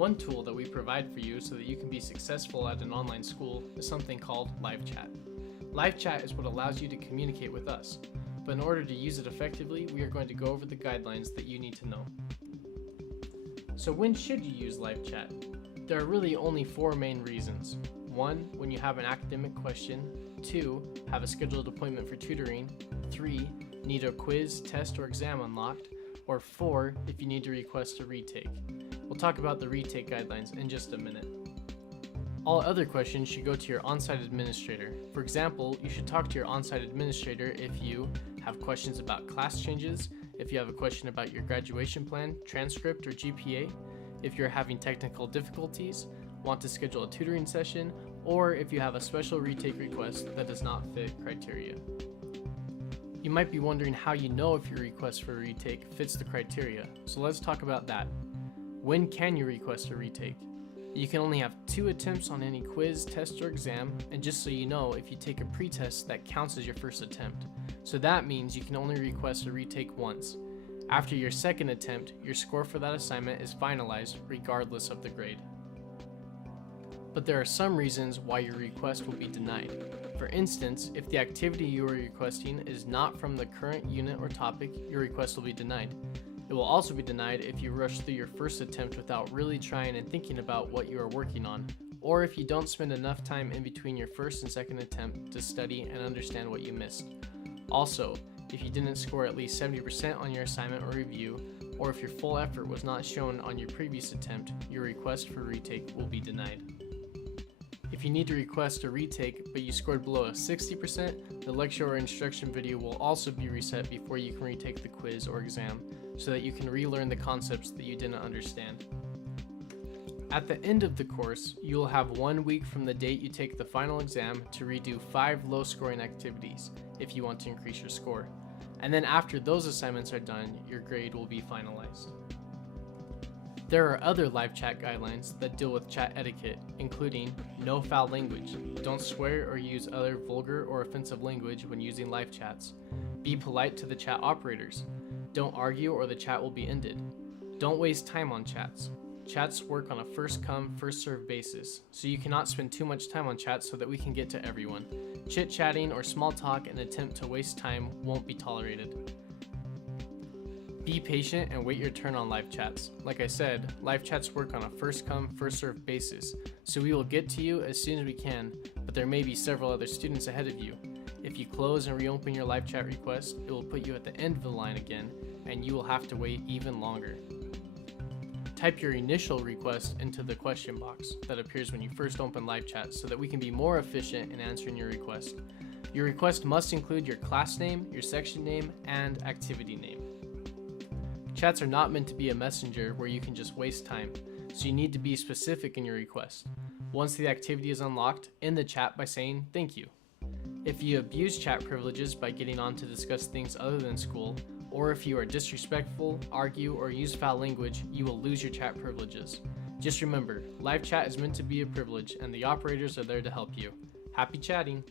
One tool that we provide for you so that you can be successful at an online school is something called live chat. Live chat is what allows you to communicate with us, but in order to use it effectively, we are going to go over the guidelines that you need to know. So when should you use live chat? There are really only 4 main reasons. 1, when you have an academic question. 2, have a scheduled appointment for tutoring. 3, need a quiz, test, or exam unlocked. Or 4, if you need to request a retake. We'll talk about the retake guidelines in just a minute. All other questions should go to your on-site administrator. For example, you should talk to your on-site administrator if you have questions about class changes, if you have a question about your graduation plan, transcript, or GPA, if you're having technical difficulties, want to schedule a tutoring session, or if you have a special retake request that does not fit criteria. You might be wondering how you know if your request for a retake fits the criteria, so let's talk about that. When can you request a retake? You can only have 2 attempts on any quiz, test, or exam, and just so you know, if you take a pretest, that counts as your first attempt. So that means you can only request a retake once. After your second attempt, your score for that assignment is finalized regardless of the grade. But there are some reasons why your request will be denied. For instance, if the activity you are requesting is not from the current unit or topic, your request will be denied. It will also be denied if you rush through your first attempt without really trying and thinking about what you are working on, or if you don't spend enough time in between your first and second attempt to study and understand what you missed. Also, if you didn't score at least 70% on your assignment or review, or if your full effort was not shown on your previous attempt, your request for retake will be denied. If you need to request a retake but you scored below a 60%, the lecture or instruction video will also be reset before you can retake the quiz or exam, so that you can relearn the concepts that you didn't understand. At the end of the course, you will have 1 week from the date you take the final exam to redo 5 low-scoring activities if you want to increase your score. And then after those assignments are done, your grade will be finalized. There are other live chat guidelines that deal with chat etiquette, including no foul language, don't swear or use other vulgar or offensive language when using live chats, be polite to the chat operators, don't argue or the chat will be ended, don't waste time on chats. Chats work on a first come, first served basis, so you cannot spend too much time on chats so that we can get to everyone. Chit-chatting or small talk in an attempt to waste time won't be tolerated. Be patient and wait your turn on live chats. Like I said, live chats work on a first come, first served basis, so we will get to you as soon as we can, but there may be several other students ahead of you. If you close and reopen your live chat request, it will put you at the end of the line again, and you will have to wait even longer. Type your initial request into the question box that appears when you first open live chat so that we can be more efficient in answering your request. Your request must include your class name, your section name, and activity name. Chats are not meant to be a messenger where you can just waste time, so you need to be specific in your request. Once the activity is unlocked, end the chat by saying thank you. If you abuse chat privileges by getting on to discuss things other than school, or if you are disrespectful, argue, or use foul language, you will lose your chat privileges. Just remember, live chat is meant to be a privilege and the operators are there to help you. Happy chatting!